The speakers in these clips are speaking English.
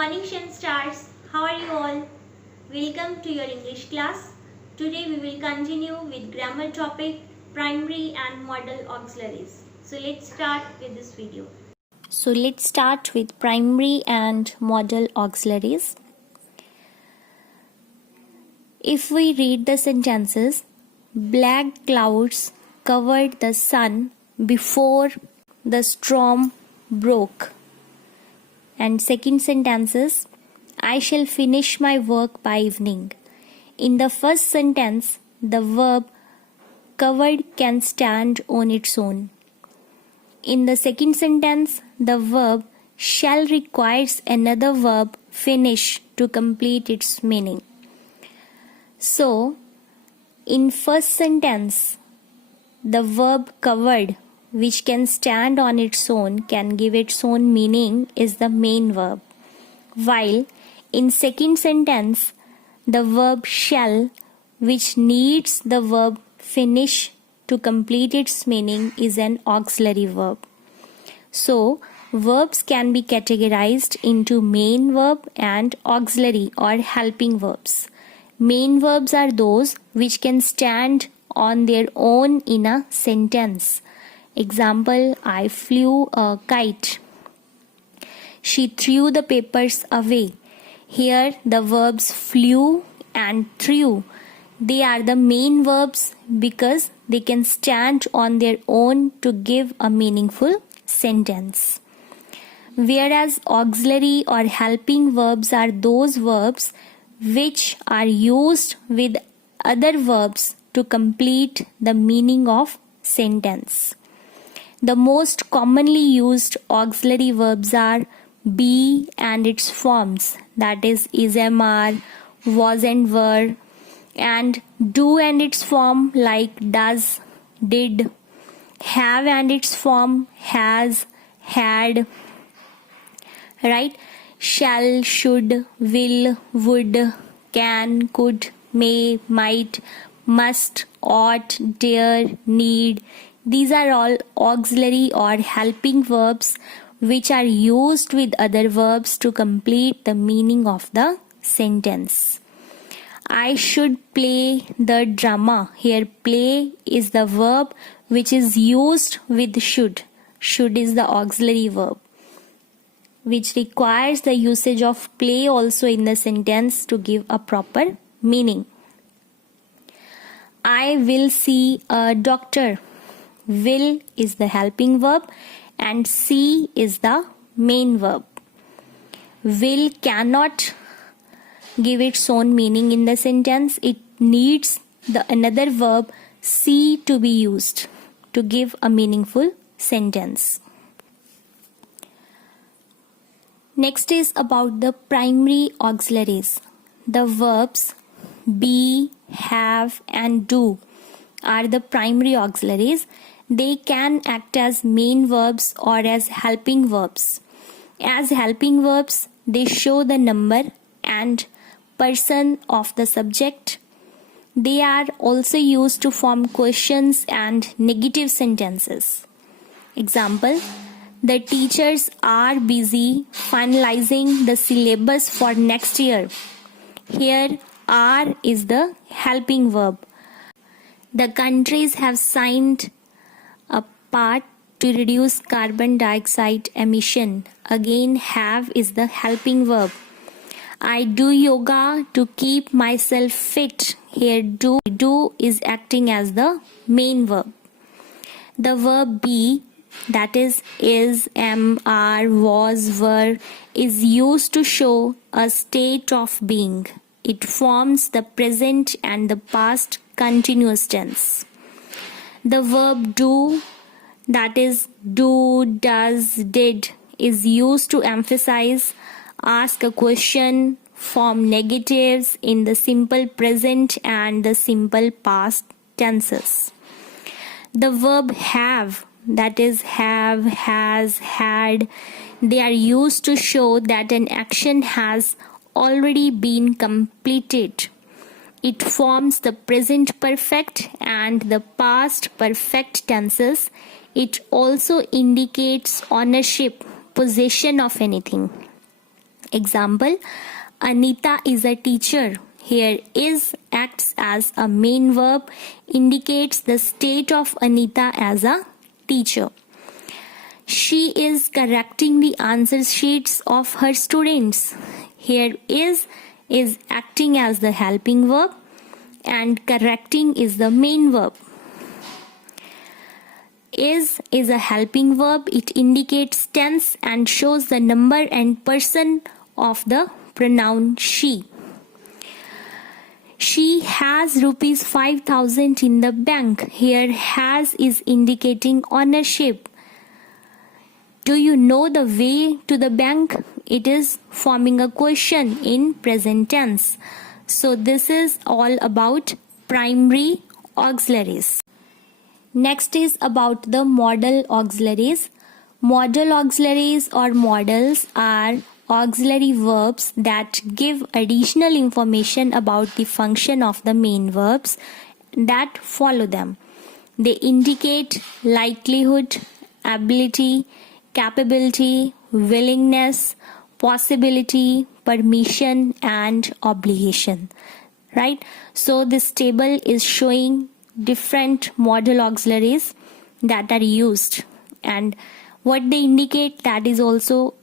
morning, Shen Stars. How are you all? Welcome to your English class. Today we will continue with grammar topic primary and modal auxiliaries. So let's start with this video. So let's start with primary and modal auxiliaries. If we read the sentences, black clouds covered the sun before the storm broke. And second sentence is, I shall finish my work by evening. In the first sentence, the verb covered can stand on its own. In the second sentence, the verb shall requires another verb finish to complete its meaning. So, in first sentence, the verb covered, which can stand on its own, can give its own meaning, is the main verb. While in second sentence, the verb shall, which needs the verb finish to complete its meaning, is an auxiliary verb. So, verbs can be categorized into main verb and auxiliary or helping verbs. Main verbs are those which can stand on their own in a sentence. Example, I flew a kite. She threw the papers away. Here the verbs flew and threw, they are the main verbs because they can stand on their own to give a meaningful sentence. Whereas auxiliary or helping verbs are those verbs which are used with other verbs to complete the meaning of sentence. The most commonly used auxiliary verbs are be and its forms, that is am, are, was and were, and do and its form like does, did, have and its form has, had, right? Shall, should, will, would, can, could, may, might, must, ought, dare, need. These are all auxiliary or helping verbs which are used with other verbs to complete the meaning of the sentence. I should play the drama. Here play is the verb which is used with should. Should is the auxiliary verb which requires the usage of play also in the sentence to give a proper meaning. I will see a doctor. Will is the helping verb and see is the main verb. Will cannot give its own meaning in the sentence. It needs the another verb see to be used to give a meaningful sentence. Next is about the primary auxiliaries. The verbs be, have and do are the primary auxiliaries. They can act as main verbs or as helping verbs. As helping verbs, they show the number and person of the subject. They are also used to form questions and negative sentences. Example, the teachers are busy finalizing the syllabus for next year. Here, are is the helping verb. The countries have signed a part to reduce carbon dioxide emission. Again, have is the helping verb. I do yoga to keep myself fit. Here, do is acting as the main verb. The verb be, that is, am, are, was, were, is used to show a state of being. It forms the present and the past continuous tense. The verb do, that is, do, does, did, is used to emphasize, ask a question, form negatives in the simple present and the simple past tenses. The verb have, that is, have, has, had, they are used to show that an action has already been completed. It forms the present perfect and the past perfect tenses. It also indicates ownership, possession of anything. Example, Anita is a teacher. Here is acts as a main verb, indicates the state of Anita as a teacher. She is correcting the answer sheets of her students. Here is acting as the helping verb and correcting is the main verb. Is a helping verb. It indicates tense and shows the number and person of the pronoun she. She has rupees 5,000 in the bank. Here has is indicating ownership. Do you know the way to the bank? It is forming a question in present tense. So this is all about primary auxiliaries. Next is about the modal auxiliaries. Modal auxiliaries or modals are auxiliary verbs that give additional information about the function of the main verbs that follow them. They indicate likelihood, ability, capability, willingness, possibility, permission, and obligation. Right? So this table is showing different modal auxiliaries that are used, and what they indicate, that is also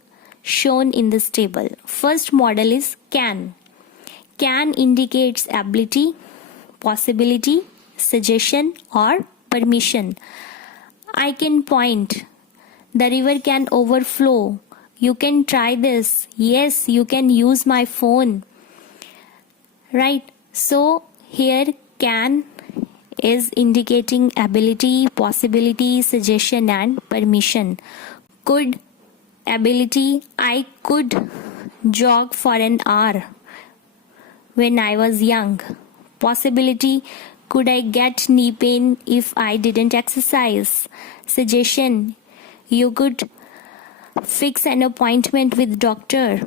shown in this table. First modal is can. Can indicates ability, possibility, suggestion, or permission. I can point. The river can overflow. You can try this. Yes, you can use my phone. Right? So here can is indicating ability, possibility, suggestion, and permission. Could, ability, I could jog for an hour when I was young. Possibility, could I get knee pain if I didn't exercise? Suggestion, you could fix an appointment with doctor.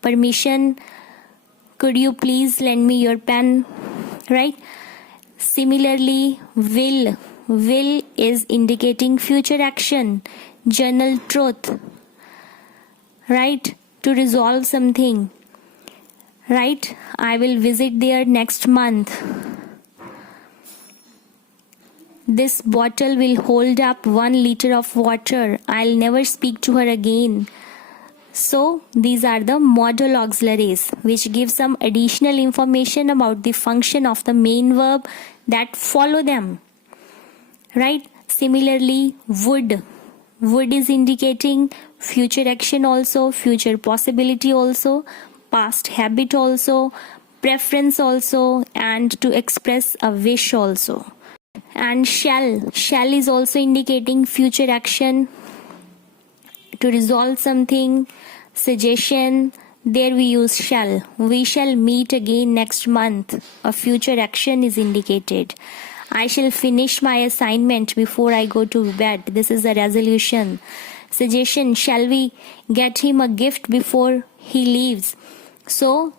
Permission, could you please lend me your pen? Right? Similarly, will is indicating future action. Journal truth, right? To resolve something, right? I will visit there next month. This bottle will hold up 1 liter of water. I'll never speak to her again. So these are the modal auxiliaries which give some additional information about the function of the main verb that follow them. Right? Similarly, would is indicating future action also, future possibility also, past habit also, preference also, and to express a wish also. And shall is also indicating future action, to resolve something, suggestion. There we use shall. We shall meet again next month. A future action is indicated. I shall finish my assignment before I go to bed. This is a resolution. Suggestion, shall we get him a gift before he leaves? So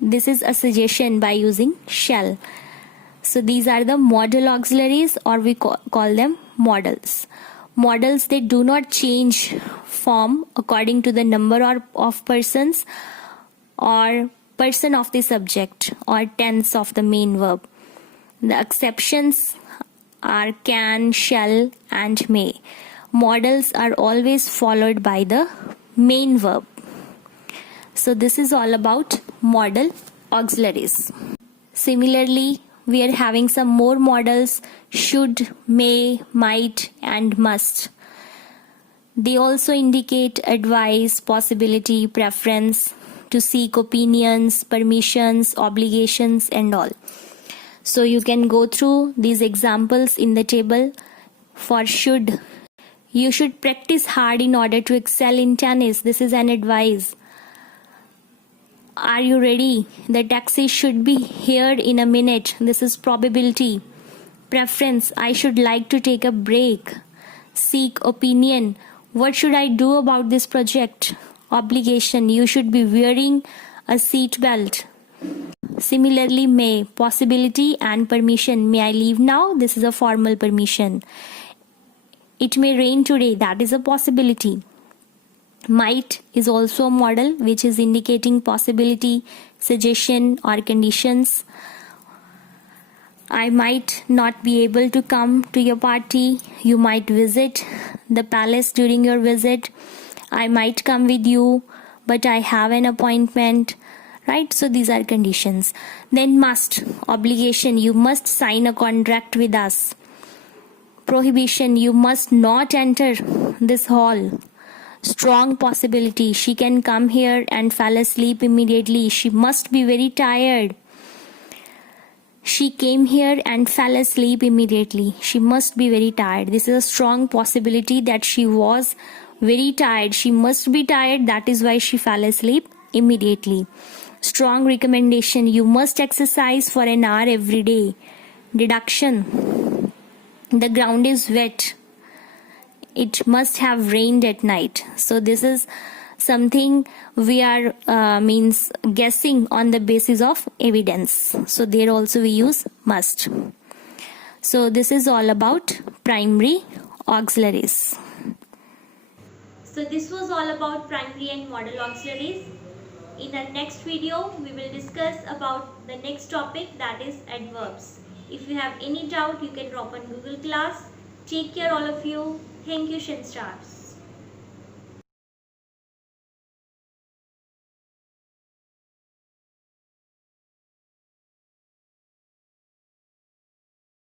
this is a suggestion by using shall. So these are the modal auxiliaries, or we call them modals. Modals, they do not change form according to the number of persons or person of the subject or tense of the main verb. The exceptions are can, shall, and may. Modals are always followed by the main verb. So this is all about modal auxiliaries. Similarly, we are having some more modals: should, may, might, and must. They also indicate advice, possibility, preference, to seek opinions, permissions, obligations, and all. So you can go through these examples in the table. For should, you should practice hard in order to excel in tennis. This is an advice. Are you ready? The taxi should be here in a minute. This is probability. Preference, I should like to take a break. Seek opinion, what should I do about this project? Obligation, you should be wearing a seat belt. Similarly, may, possibility, and permission. May I leave now? This is a formal permission. It may rain today. That is a possibility. Might is also a modal which is indicating possibility, suggestion, or conditions. I might not be able to come to your party. You might visit the palace during your visit. I might come with you, but I have an appointment. Right? So these are conditions. Then must, obligation, you must sign a contract with us. Prohibition, you must not enter this hall. Strong possibility, she can come here and fall asleep immediately. She must be very tired. She came here and fell asleep immediately. She must be very tired. This is a strong possibility that she was very tired. She must be tired. That is why she fell asleep immediately. Strong recommendation, you must exercise for an hour every day. Deduction, the ground is wet. It must have rained at night. So this is something we are guessing on the basis of evidence. So there also we use must. So this is all about primary auxiliaries. So this was all about primary and modal auxiliaries. In our next video, we will discuss about the next topic, that is adverbs. If you have any doubt, you can drop on Google Class. Take care all of you. Thank you, Shin Stars.